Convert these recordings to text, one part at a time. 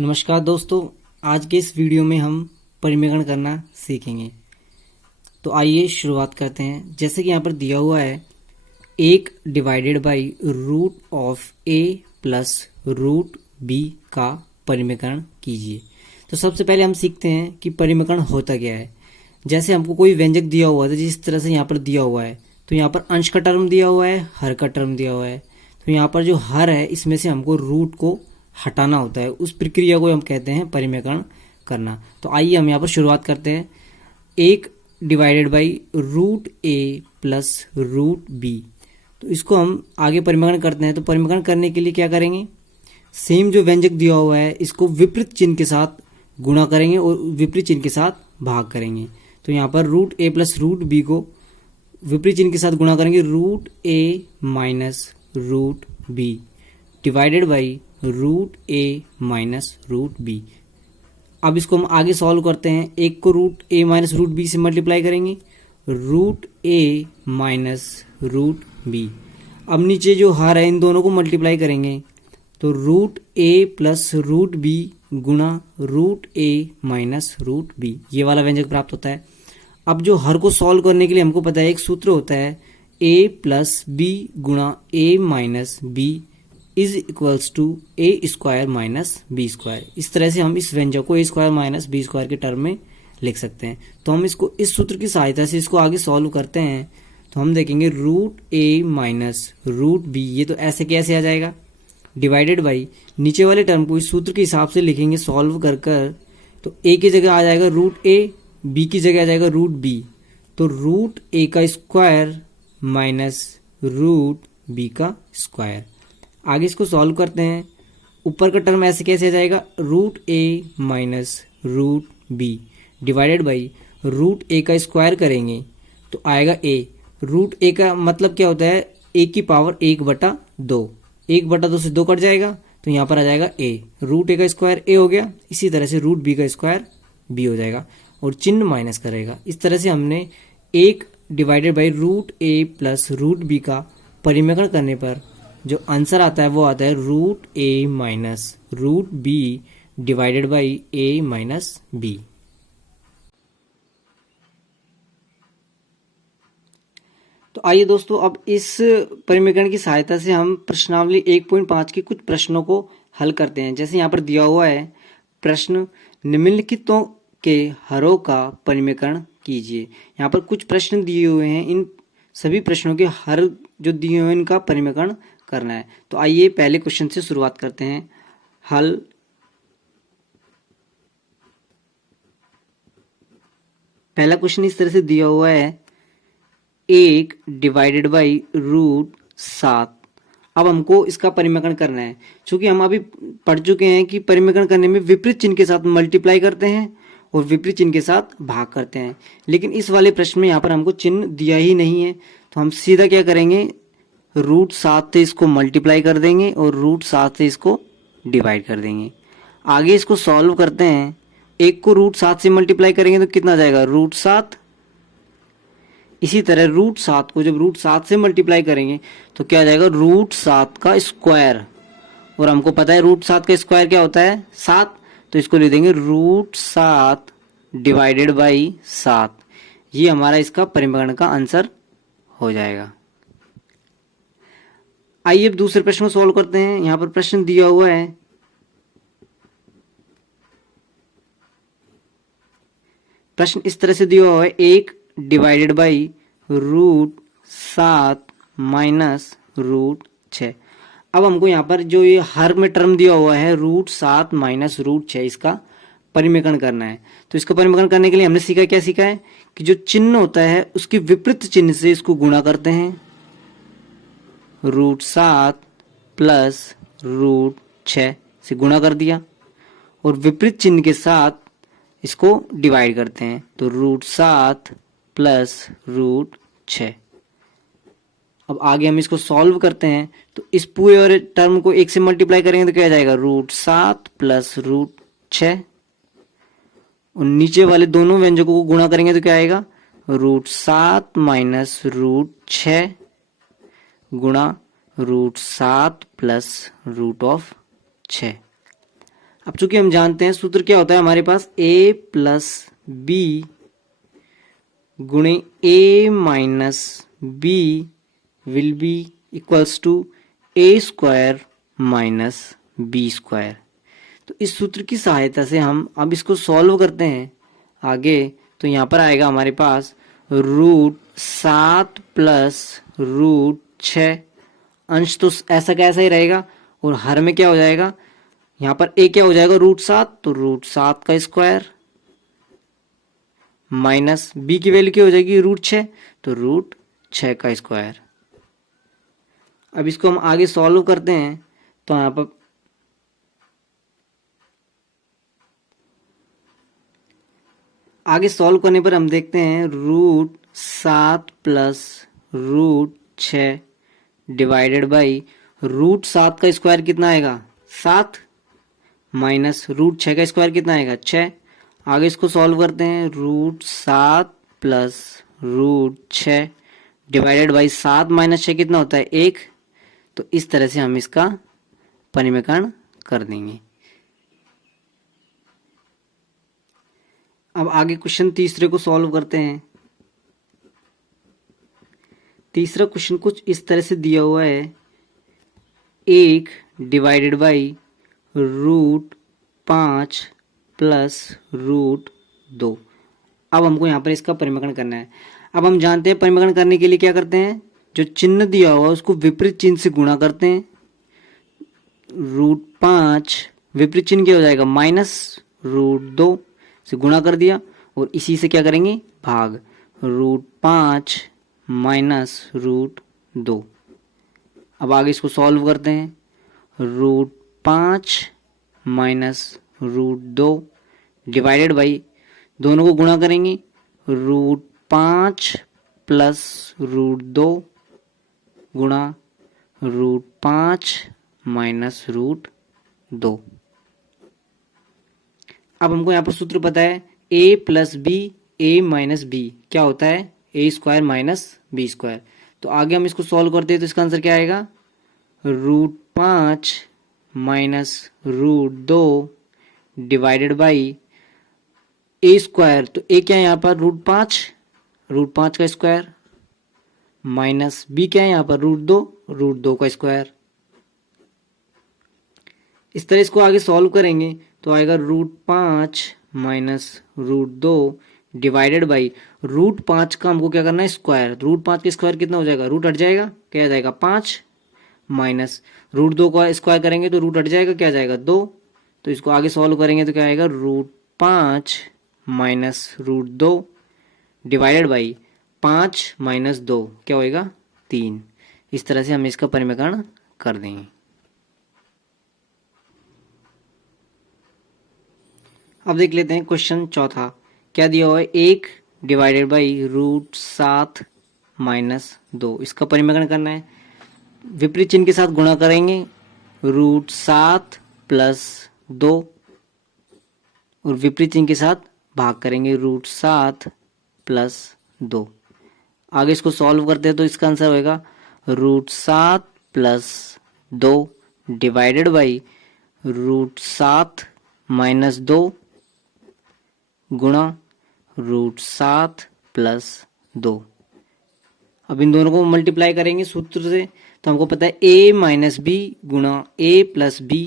नमस्कार दोस्तों, आज के इस वीडियो में हम परिमेकरण करना सीखेंगे। तो आइए शुरुआत करते हैं। जैसे कि यहाँ पर दिया हुआ है, एक divided by root of A plus root B का परिमेकरण कीजिए। तो सबसे पहले हम सीखते हैं कि परिमेकरण होता क्या है। जैसे हमको कोई व्यंजक दिया हुआ है, तो जिस तरह से यहाँ पर दिया हुआ है, तो यहाँ पर अंश का टर्म दिया हुआ है, हर का टर्म दिया हुआ है। तो यहाँ पर जो हर है, इसमें से हमको रूट को हटाना होता है। उस प्रक्रिया को हम कहते हैं परिमेकरण करना। तो आइए हम यहाँ पर शुरुआत करते हैं। एक divided by root A plus root B, तो इसको हम आगे परिमेकरण करते हैं। तो परिमेकरण करने के लिए क्या करेंगे, सेम जो व्यंजक दिया हुआ है इसको विपरीत चिन्ह के साथ गुणा करेंगे और विपरीत चिन्ह के साथ भाग करेंगे। तो यहाँ पर root A plus root B को विपरीत चिन्ह के साथ गुणा करेंगे, root A minus root B divided by root A minus root B. अब इसको हम आगे सॉल्व करते हैं। एक को root A minus root B से मल्टीप्लाई करेंगे, root A minus root B. अब नीचे जो हर है, इन दोनों को मल्टीप्लाई करेंगे, तो root A plus root B गुणा root A minus root B, ये वाला व्यंजक प्राप्त होता है। अब जो हर को सॉल्व करने के लिए हमको पता है, एक सूत्र होता है, ए प्लस बी गुणा A minus B is equals to A square minus B square. इस तरह से हम इस व्यंजक को A square minus B square के टर्म में लिख सकते हैं। तो हम इसको इस सूत्र की सहायता से इसको आगे सॉल्व करते हैं। तो हम देखेंगे root A minus root B, ये तो ऐसे कैसे आ जाएगा, डिवाइडेड बाई नीचे वाले टर्म को इस सूत्र के हिसाब से लिखेंगे सॉल्व कर कर। तो ए की जगह आ जाएगा रूट ए, बी की जगह आ जाएगा रूट बी। तो रूट ए का स्क्वायर माइनस रूट बी का स्क्वायर। आगे इसको सॉल्व करते हैं। ऊपर का टर्म ऐसे कैसे आ जाएगा, root A minus root B divided by root A का स्क्वायर करेंगे तो आएगा ए। रूट ए का मतलब क्या होता है, ए की पावर 1/2, 1/2 से 2 कट जाएगा, तो यहाँ पर आ जाएगा ए। रूट ए का स्क्वायर ए हो गया, इसी तरह से रूट बी का स्क्वायर बी हो जाएगा और चिन्ह माइनस करेगा। इस तरह से हमने एक divided by root A plus root B का परिमेकरण करने पर जो आंसर आता है वो आता है root A minus root B divided by A minus B. तो आइए दोस्तों, अब इस परिमेकरण की सहायता से हम प्रश्नावली 1.5 के कुछ प्रश्नों को हल करते हैं। जैसे यहाँ पर दिया हुआ है प्रश्न, निम्नलिखितों के हरों का परिमेकरण कीजिए। यहाँ पर कुछ प्रश्न दिए हुए हैं, इन सभी प्रश्नों के हर जो दिए हुए हैं इनका परिमेकरण करना है। तो आइए पहले क्वेश्चन से शुरुआत करते हैं। हल, पहला क्वेश्चन इस तरह से दिया हुआ है, एक डिवाइडेड बाई रूट 7। अब हमको इसका परिमेकरण करना है। चूंकि हम अभी पढ़ चुके हैं कि परिमेकरण करने में विपरीत चिन्ह के साथ मल्टीप्लाई करते हैं और विपरीत चिन्ह के साथ भाग करते हैं, लेकिन इस वाले प्रश्न में यहाँ पर हमको चिन्ह दिया ही नहीं है। तो हम सीधा क्या करेंगे, रूट 7 से इसको मल्टीप्लाई कर देंगे और रूट 7 से इसको डिवाइड कर देंगे। आगे इसको सॉल्व करते हैं। एक को रूट 7 से मल्टीप्लाई करेंगे तो कितना जाएगा, रूट 7। इसी तरह रूट 7 को जब रूट 7 से मल्टीप्लाई करेंगे तो क्या जाएगा, रूट 7 का स्क्वायर। और हमको पता है रूट 7 का स्क्वायर क्या होता है, 7। तो इसको लिख देंगे रूट 7 डिवाइडेड बाई 7। ये हमारा इसका परिमेकरण का आंसर हो जाएगा। आइए अब दूसरे प्रश्न को सॉल्व करते हैं। यहां पर प्रश्न दिया हुआ है, प्रश्न इस तरह से दिया हुआ है, एक divided by root 7 minus root 6। अब हमको यहाँ पर जो ये हर में टर्म दिया हुआ है रूट 7 माइनस रूट 6, इसका परिमेकरण करना है। तो इसका परिमेकरण करने के लिए हमने सीखा, क्या सीखा है कि जो चिन्ह होता है उसके विपरीत चिन्ह से इसको गुणा करते हैं। रूट 7 प्लस रूट 6 से गुणा कर दिया और विपरीत चिन्ह के साथ इसको डिवाइड करते हैं। तो रूट 7 प्लस रूट 6। अब आगे हम इसको सॉल्व करते हैं। तो इस पूरे टर्म को 1 से मल्टीप्लाई करेंगे तो क्या आ जाएगा, रूट 7 प्लस रूट 6। और नीचे वाले दोनों व्यंजकों को गुणा करेंगे तो क्या आएगा, रूट 7 माइनस रूट 6 गुणा रूट 7 प्लस रूट ऑफ 6। अब चूंकि हम जानते हैं सूत्र क्या होता है हमारे पास, a प्लस बी गुणे a minus B will be equals to a square minus B square. तो इस सूत्र की सहायता से हम अब इसको सॉल्व करते हैं आगे। तो यहाँ पर आएगा हमारे पास √7 प्लस √6, अंश तो ऐसा कैसा ही रहेगा और हर में क्या हो जाएगा, यहाँ पर a क्या हो जाएगा √7, तो √7 का स्क्वायर माइनस b की वैल्यू क्या हो जाएगी √6, तो √6 का स्क्वायर। अब इसको हम आगे सॉल्व करते हैं तो यहाँ पर आगे सॉल्व करने पर हम देखते हैं √7 प्लस √6 डिवाइडेड बाई √7 का स्क्वायर कितना आएगा 7 माइनस √6 का स्क्वायर कितना आएगा 6। आगे इसको सॉल्व करते हैं √7 प्लस √6 डिवाइडेड बाई 7 माइनस 6 कितना होता है 1। तो इस तरह से हम इसका परिमेकरण कर देंगे। अब आगे क्वेश्चन तीसरे को सॉल्व करते हैं। तीसरा क्वेश्चन कुछ इस तरह से दिया हुआ है, 1 डिवाइडेड बाई √5 प्लस √2। अब हमको यहाँ पर इसका परिमेकरण करना है। अब हम जानते हैं परिमेकरण करने के लिए क्या करते हैं, जो चिन्ह दिया हुआ है उसको विपरीत चिन्ह से गुणा करते हैं। √5 विपरीत चिन्ह क्या हो जाएगा -√2 से गुणा कर दिया और इसी से क्या करेंगे भाग, √5 माइनस √2। अब आगे इसको सॉल्व करते हैं, √5 माइनस √2 डिवाइडेड बाई दोनों को गुणा करेंगे, √5 प्लस √2 गुणा √5 माइनस √2। अब हमको यहाँ पर सूत्र पता है a plus B a minus B क्या होता है a square minus B square. तो आगे हम इसको सॉल्व करते हैं तो इसका आंसर क्या आएगा, √5 minus √2 divided by a square, तो a क्या है यहाँ पर √5 का स्क्वायर माइनस b क्या है यहाँ पर √2 का स्क्वायर। इस तरह इसको आगे सॉल्व करेंगे तो आएगा √5 माइनस √2 डिवाइडेड बाई √5 का हमको क्या करना है स्क्वायर, √5 का स्क्वायर कितना हो जाएगा, रूट हट जाएगा क्या आ जाएगा 5 माइनस √2 का स्क्वायर करेंगे तो रूट हट जाएगा क्या आ जाएगा 2। तो इसको आगे सॉल्व करेंगे तो क्या आएगा √5 माइनस √2 डिवाइडेड बाई 5 माइनस 2 क्या होएगा 3। इस तरह से हम इसका परिमेकरण कर देंगे। अब देख लेते हैं क्वेश्चन चौथा क्या दिया हुआ है, 1 डिवाइडेड बाई √7 माइनस 2। इसका परिमेकरण करना है, विपरीत चिन्ह के साथ गुणा करेंगे, √7 प्लस 2 और विपरीत चिन्ह के साथ भाग करेंगे, √7 प्लस 2। आगे इसको सॉल्व करते हैं तो इसका आंसर होएगा √7 प्लस 2 डिवाइडेड बाई √7 माइनस 2 गुणा √7 प्लस 2। अब इन दोनों को मल्टीप्लाई करेंगे सूत्र से तो हमको पता है a माइनस बी गुणा a प्लस बी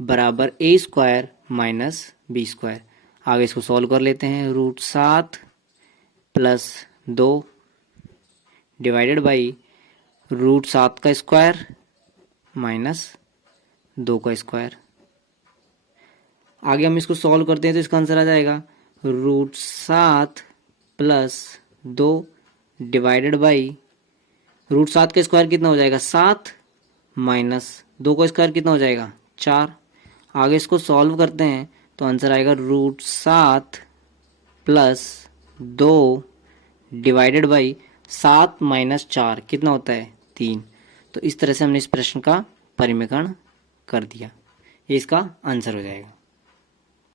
बराबर a square minus B square. आगे इसको सॉल्व कर लेते हैं, √7 प्लस 2 डिवाइडेड बाई √7 का स्क्वायर माइनस 2 का स्क्वायर। आगे हम इसको सॉल्व करते हैं तो इसका आंसर आ जाएगा √7 प्लस 2 डिवाइडेड बाई √7 का स्क्वायर कितना हो जाएगा 7 माइनस 2 का स्क्वायर कितना हो जाएगा 4। आगे इसको सॉल्व करते हैं तो आंसर आएगा √7 प्लस 2 डिवाइडेड बाई 7 माइनस 4 कितना होता है 3। तो इस तरह से हमने इस प्रश्न का परिमेकरण कर दिया, ये इसका आंसर हो जाएगा।